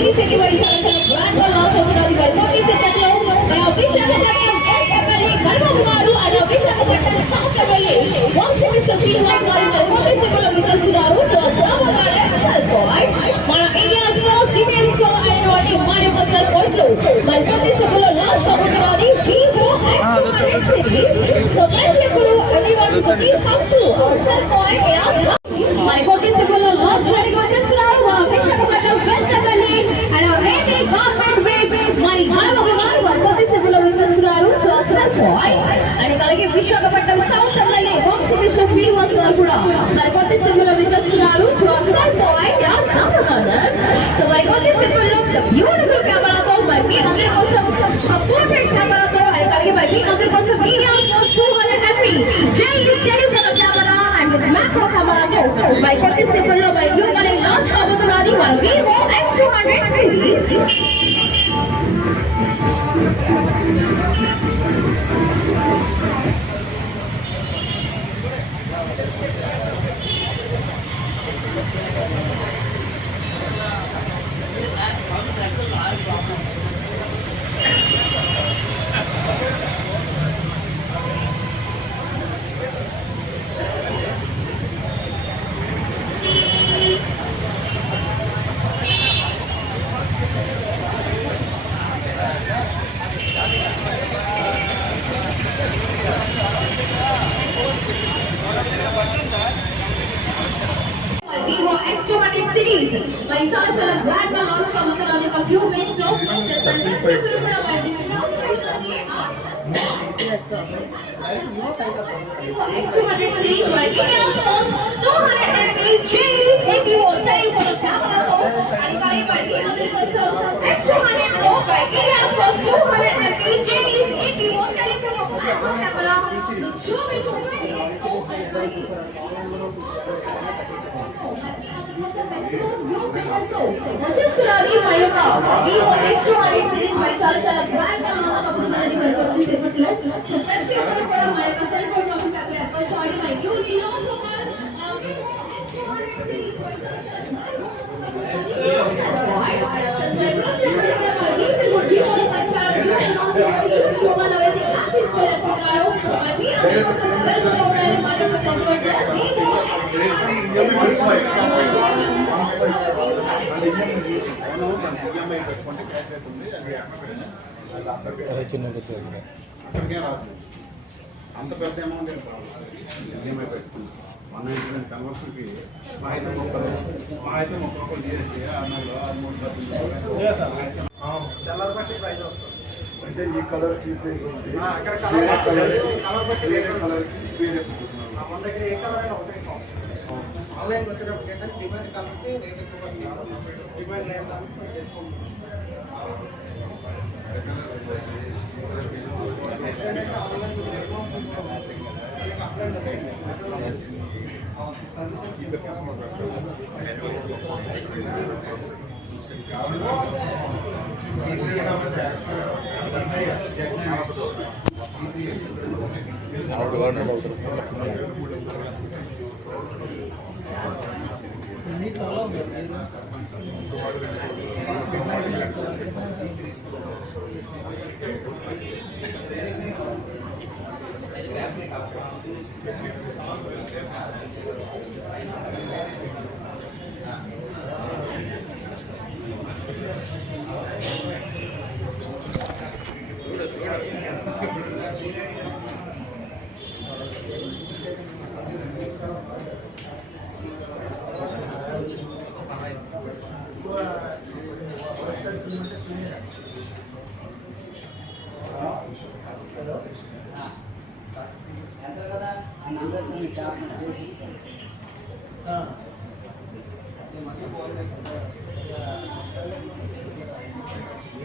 Series delivery చాలా grand గా launch అవుతున్నది గర్భవతి సెంటర్లో విశాఖపట్నం ఎస్ఎంఎల్ఏ గర్భవతి గారు అండ్ విశాఖపట్నం సౌత్ ఎమ్మెల్యే వంశమిస్టర్ శ్రీనివాస్ గారు గర్భవతి సేవలో విచ్చేస్తున్నారు. మన ఇండియాస్ ఫస్ట్ రిటైల్ స్టోర్ అయినటువంటి మన యొక్క సెల్ పాయింట్ లో గర్భవతి సేవలో లాంచ్ అవుతున్నది Vivo X100 series. So friends ఇప్పుడు everyone please come to our cell point. గర్భవతి సేవలో లాంచ్ చేయడానికి వచ్చేస్తున్నారు మన విశాఖపట్నం వెస్ట్ ఎమ్మెల్యే అండ్ రేపే గవర్నమెంట్ వేవ్ మరి గర్భవతి గారు గర్భవతి సేవలో విచ్చేస్తున్నారు టు సెల్ పాయింట్. అండ్ అలాగే విశాఖపట్నం సౌత్ ఎమ్మెల్యే వంశమిస్టర్ శ్రీనివాస్ గారు కూడా గర్భవతి సేవలో విచ్చేస్తున్నారు టు సెల్ పాయింట్. సో గర్భవతి సేవలో బ్యూటిఫుల్ కెమెరాతో మరి మీ అందరి కోసం పోర్ట్రేట్ కెమెరాతో అండ్ అలాగే మరి మీ అందరి కోసం మీడియా 200 MP జై టెలిఫోన్ కెమెరా అండ్ మ్యాక్రో కెమెరాతో గర్భవతి సేవలో మరి యూగానే లాంచ్ కాబోతున్నది మన Vivo X200 series. Vivo X200 series మరి చాలా గ్రాండ్ గా లాంచ్ కాబోతున్నది ఒక ఫ్యూ మినిట్స్ లో. వచ్చేస్తున్నది మన యొక్క వివో X200 సిరీస్ మరి చాలా గ్రాండ్ గా లాంచ్ కాబోతున్నది మరి కొద్ది సేపట్లో. సో ప్రతి ఒక్కరు కూడా మన యొక్క సెల్ ఫోన్ లో కెమెరా ప్రెస్ చేయండి. మరి newly launch Vivo X200 series అంత పెద్ద అమౌంట్ ఈఎంఐ పెట్టుకుంది. 199 కన్వర్షన్కి మా అయితే 30 చేసి సెల్లర్ బట్టి ప్రైస్ వస్తుంది. అంటే ఈ కలర్కి ప్రైస్ ఉంది, కలర్ బట్టి వేరే కలర్కి వేరే మన దగ్గర ఏ కలర్ అయినా ఒకటే కాస్ట్. ఆన్లైన్ వచ్చేటప్పుడు ఏంటంటే డిమాండ్ కలర్కి రేట్ ఎక్కువ డిమాండ్ రేట్ డిస్కౌంట్.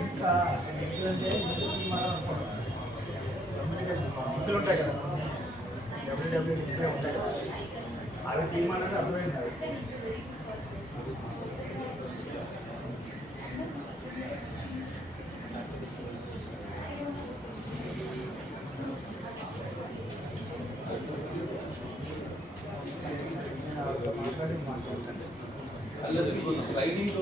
ఇంకా ఏంటంటే కమ్యూనికేషన్ ఉంటాయి కదా, డబ్ల్యూడబ్ల్యూ ఉంటాయి కదా, అవి తీయమన్నది అర్థమైంది. స్లైడింగ్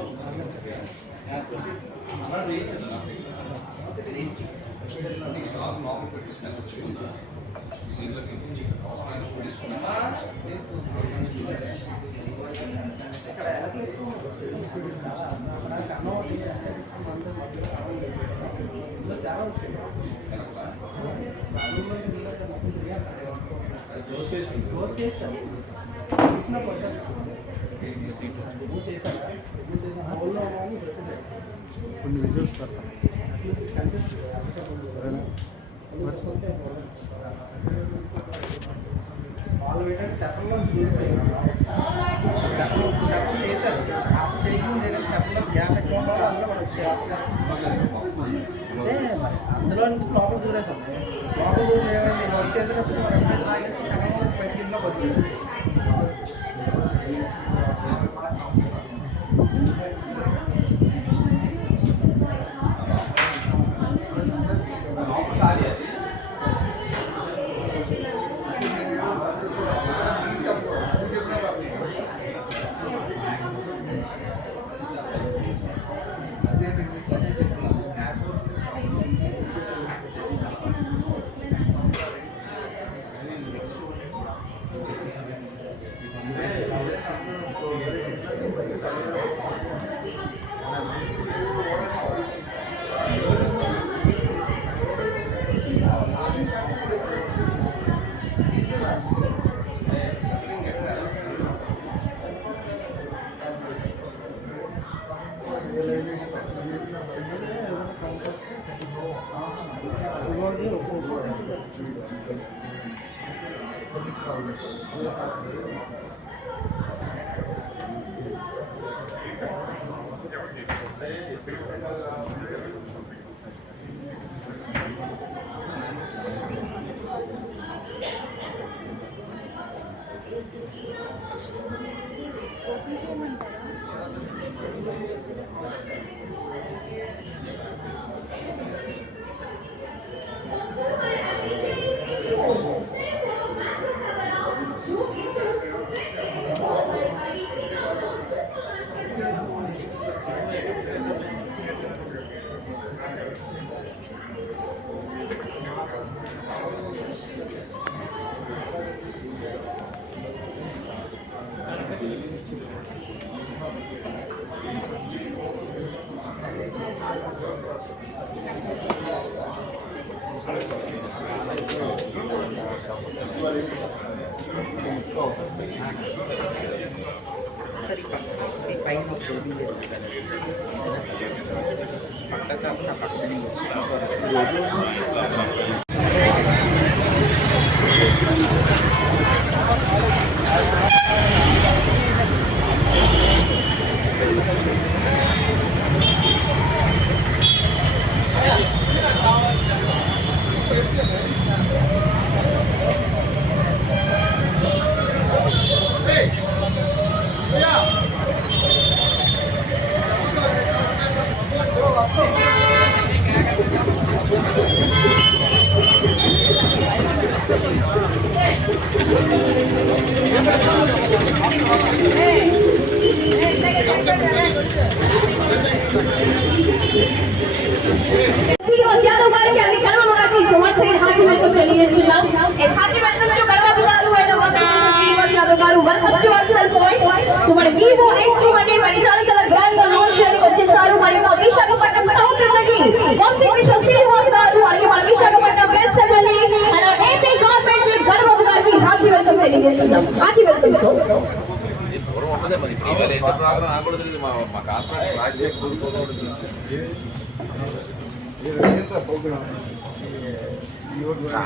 కొన్ని విజువల్స్ పెడతాను. వాళ్ళు ఏంటంటే సెకండ్లో సెకండ్ చేశారు చేయకుండా ఏంటంటే సెకండ్లో గ్యాప్ ఎక్కువ ఉండడం అందులో మనం వచ్చేయాలి అంటే మరి అందులో నుంచి లోపల దూరేసాం లోపల దూరం ఏమైంది వర్క్ చేసేటప్పుడు మనం ఎప్పుడైతే ఆగితే బయట కిందలోకి వచ్చింది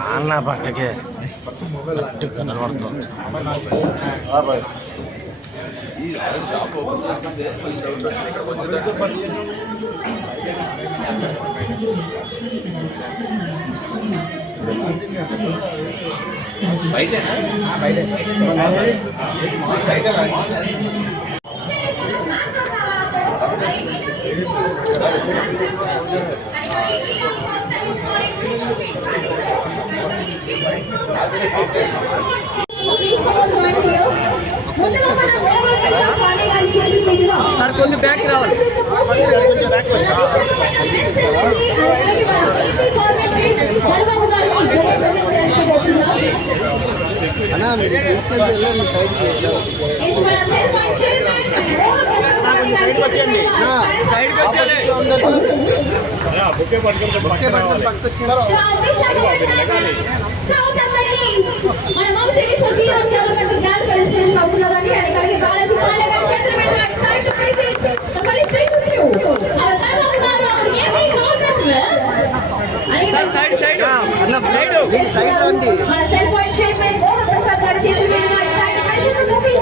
అన్న పక్కకే కనబడుతుంది. సార్ కొన్ని బ్యాక్ రావాలి. అన్నా మీరు తీసుకెళ్ళి వెళ్ళండి సైడ్కి వచ్చేయండి మన వంశీ సజీవ సేవకు గ్రాండ్ ప్రెజెంటేషన్ అవుతున్నదని అలాగే బాలాజీ పాండే గారి చేతుల మీదుగా excite to present the presentation to our government AP government side రండి మన cell point chairman Mohan Prasad గారి చేతుల మీదుగా excite to present the movie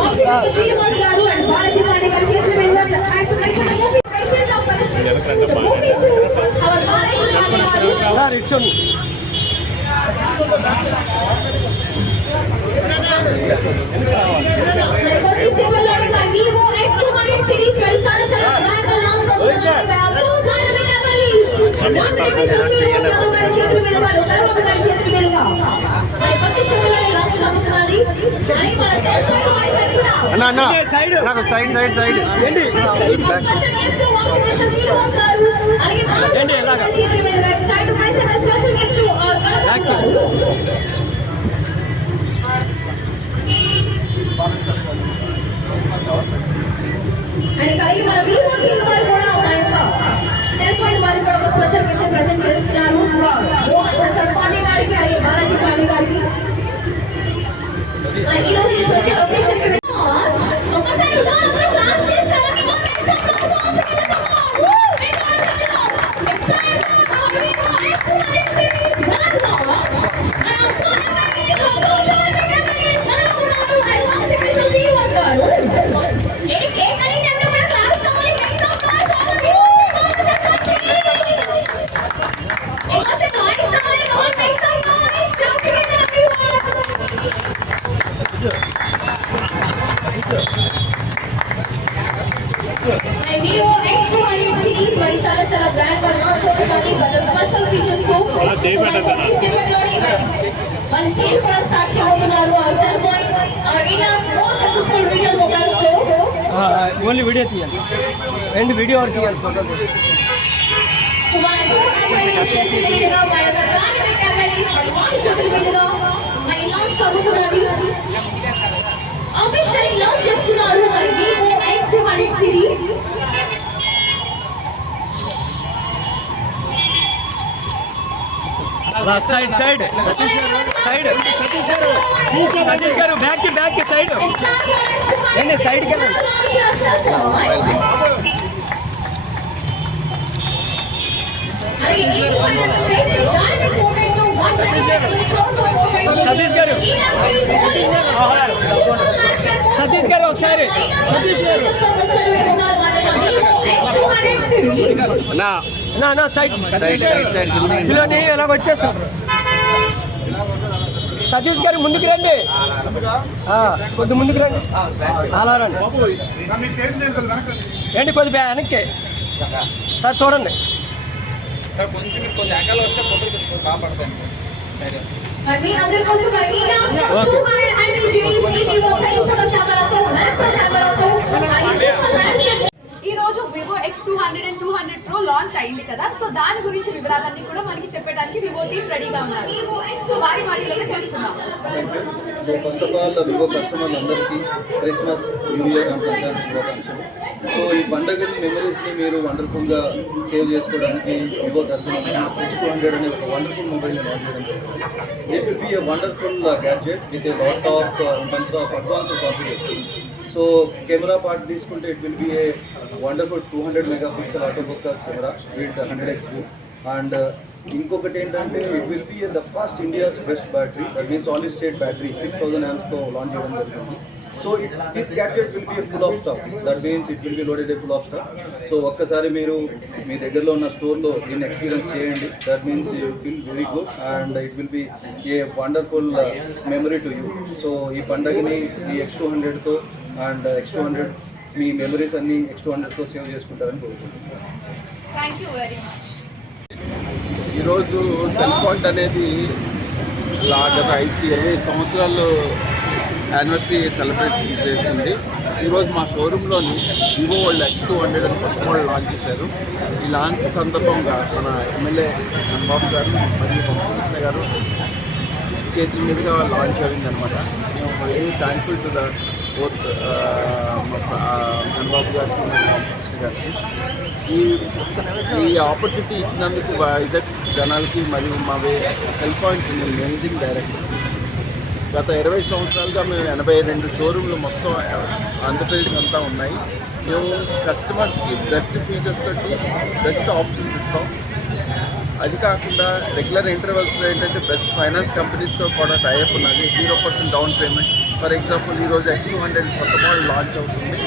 Vamsi Sajeeva గారు అండ్ బాలాజీ పాండే గారి చేతుల మీదుగా excite to present the movie present of the movie our Balaji Pandey గారు సార్ ఇచ్చండి అన్న అన్న నాకు సైడ్ అండ్ కలిగి మన వీవో టీమ్ వారు కూడా మన యొక్క సెల్ పాయింట్ వారు కూడా ఒక స్పెషల్ గిఫ్ట్ ప్రెజెంట్ చేస్తున్నారు ప్రసాద్ పాండే గారికి అలాగే బాలాజీ పాండే గారికి ఈ రోజు ఈ స్పెషల్ ఒకేషన్ కి ఒక్కసారి అందరూ క్లాప్ చేస్తారా Vivo X200 series మరి చాలా బ్రాండ్ గా లాంచ్ అవుతుంది బట్ స్పెషల్ ఫీచర్స్ తో మన సేల్ కూడా స్టార్ట్ చేయబోతున్నారు ఆ cell point India's most successful retail mobile store only video తీయాలి రెండు వీడియో తీయాలి ఫోటో సో మన చేతుల మీదుగా మన జాయిన్ కెమెరాస్ మన చేతుల మీదుగా మన లాంచ్ కాబోతున్నది ఆఫీషియల్లీ లాంచ్ చేస్తున్నారు మన Vivo X200 series side Satish గారు బ్యాక్ సైడ్ ఏంటి సైడ్కి వెళ్ళండి సతీష్ గారు ఒకసారి నా సైడ్ పిల్లని ఎలాగ వచ్చేస్తాం సతీష్ గారు ముందుకు రండి కొద్ది ముందుకు రండి అలా రండి ఏంటి కొద్ది వెనక్కి సార్ చూడండి మరి అందరి కోసం ఈ రోజు Vivo X200 and 200 Pro launch అయింది కదా, సో దాని గురించి వివరాలన్నీ కూడా మనకి చెప్పడానికి వివో టీమ్ రెడీగా ఉన్నారు. సో వారి మాటలోనే తెలుసుకుందాం. So first of all Vivo కస్టమర్లందరికీ Christmas new year and Sankranti శుభాకాంక్షలు. సో ఈ పండుగని మెమరీస్ని మీరు వండర్ఫుల్గా సేవ్ చేసుకోవడానికి వివో తరఫున X200 అనే ఒక వండర్ఫుల్ మొబైల్ని లాంచ్ చేయడం జరిగింది. It will be a wonderful gadget with a lot of in terms of advanced configuration. So camera part తీసుకుంటే it will be a wonderful 200 megapixel auto focus camera with 100x zoom. And ఇంకొకటి ఏంటంటే it will be the first India's best battery, that means solid state battery 6000 amps launch చేయడం జరిగింది. So this gadget will be full of stuff, that means it will be loaded full of stuff. So ఒక్కసారి మీరు మీ దగ్గరలో ఉన్న స్టోర్లో దీన్ని experience చేయండి. That means you feel very good and it will be a wonderful memory to you. So ఈ పండుగని ఈ X200తో అండ్ X200 మీ మెమరీస్ అన్నీ X200తో సేవ్ చేసుకుంటారని కోరుకుంటున్నాను. Thank you very much. ఈరోజు సెల్ ఫోన్ అనేది గత 20 సంవత్సరాలు యానివర్సరీ సెలబ్రేట్ చేసింది. ఈరోజు మా షోరూంలోని వివో వాళ్ళు X200 అని కొత్త మోడల్ లాంచ్ చేశారు. ఈ లాంచ్ సందర్భంగా మన ఎమ్మెల్యే బాబు గారు మరియు వంశకృష్ణ గారు చేతుల మీదుగా లాంచ్ అయిందనమాట. మేము very thankful to the both Chandrababu గారికి మరియు వంశకృష్ణ గారికి ఈ ఆపర్చునిటీ ఇచ్చినందుకు వైజాగ్ జనాలకి మరియు మా సెల్ పాయింట్ మేనేజింగ్ డైరెక్టర్. గత 20 సంవత్సరాలుగా మేము 82 షోరూమ్లు మొత్తం ఆంధ్రప్రదేశ్ అంతా ఉన్నాయి. మేము కస్టమర్స్కి బెస్ట్ ఫీచర్స్ తోటి బెస్ట్ ఆప్షన్స్ ఇస్తాం. అది కాకుండా రెగ్యులర్ ఇంటర్వెల్స్లో ఏంటంటే బెస్ట్ ఫైనాన్స్ కంపెనీస్తో కూడా టైఅప్ ఉన్నది. 0% డౌన్ పేమెంట్. ఫర్ ఎగ్జాంపుల్ ఈరోజు X200 కొత్త మోడల్ లాంచ్ అవుతుంది.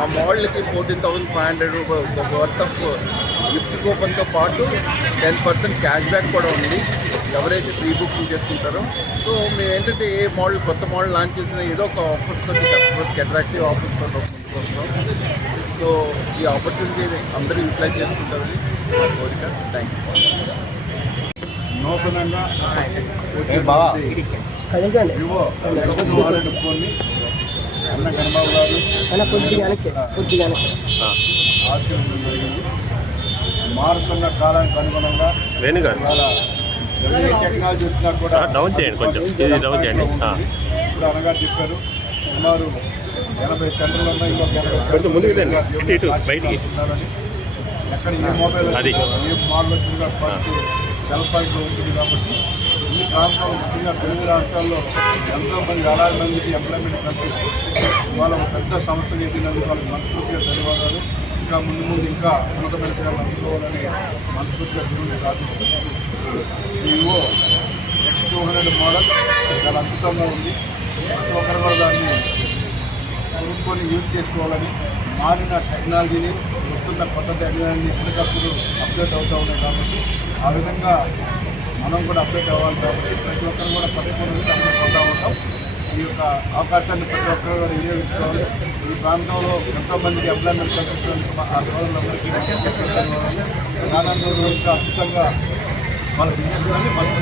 ఆ మోడల్కి 14,500 వర్త్ ఆఫ్ గిఫ్ట్ కూపన్తో పాటు 10% క్యాష్ బ్యాక్ కూడా ఉంది ఎవరైతే ప్రీ బుకింగ్ చేసుకుంటారో. సో మేము ఏంటంటే ఏ మోడల్ కొత్త మోడల్ లాంచ్ చేసినా ఏదో ఒక ఆఫర్స్ తోటి కస్టమర్స్కి అట్రాక్టివ్ ఆఫర్స్ తోటి వస్తాం. సో ఈ ఆపర్చునిటీ అందరూ యూటిలైజ్ చేసుకుంటారని మా కోరిక. Thank you. నూతనంగా వివో X200 ఫోన్ని అన్న కన్నబాబు గారు ఆశీర్వదించడం జరిగింది. మారుతున్న కాలానికి అనుగుణంగా ఇవాళ ఏ టెక్నాలజీ వచ్చినా కూడా డౌన్ చేయండి, కొంచెం ఇది డౌన్ చేయండి. ఇప్పుడు అనగా చెప్పారు సుమారు 80 సెంటర్లు ఉన్నాయి. ఇంకొక 80 కొంచెం ముందుకు రండి, ఇటు బయటికి. ఎక్కడ ఏ మొబైల్ ఏ మోడల్ వచ్చినా ఫస్ట్ సెల్ పాయింట్లో ఉంటుంది. కాబట్టి ఈ ప్రాంతంలో ముఖ్యంగా తెలుగు రాష్ట్రాల్లో ఎంతోమంది వేలాది మందికి ఎంప్లాయ్మెంట్ కల్పిస్తూ ఇవాళ ఒక పెద్ద సంస్థలు ఎదిగినందుకు వాళ్ళకి మనస్ఫూర్తిగా ధన్యవాదాలు. ఇంకా ముందు ఇంకా ఉన్నతమైన సేవలు అందుకోవాలని మనస్ఫూర్తిగా గురువుని ప్రార్థిస్తూ వివో X200 మోడల్ చాలా అద్భుతంగా ఉంది. ప్రతి ఒక్కరు కూడా దాన్ని కొనుక్కొని యూజ్ చేసుకోవాలని, మారిన టెక్నాలజీని వస్తున్న కొత్త టెక్నాలజీని ఎప్పటికప్పుడు అప్డేట్ అవుతూ ఉన్నాయి. కాబట్టి ఆ విధంగా మనం కూడా అప్డేట్ అవ్వాలి. కాబట్టి ప్రతి ఒక్కరు కూడా పట్టుకోవడానికి అప్డేట్ అవుతూ ఉంటాం. ఈ యొక్క అవకాశాన్ని ప్రతి ఒక్కరు కూడా వినియోగించుకోవాలి. ఈ ప్రాంతంలో ఎంతోమందికి ఎంప్లాయ్మెంట్ కల్పించడానికి ఆ సోదరులందరికీ రానున్న రోజులు ఇంకా అద్భుతంగా వాళ్ళ బిజినెస్ మనం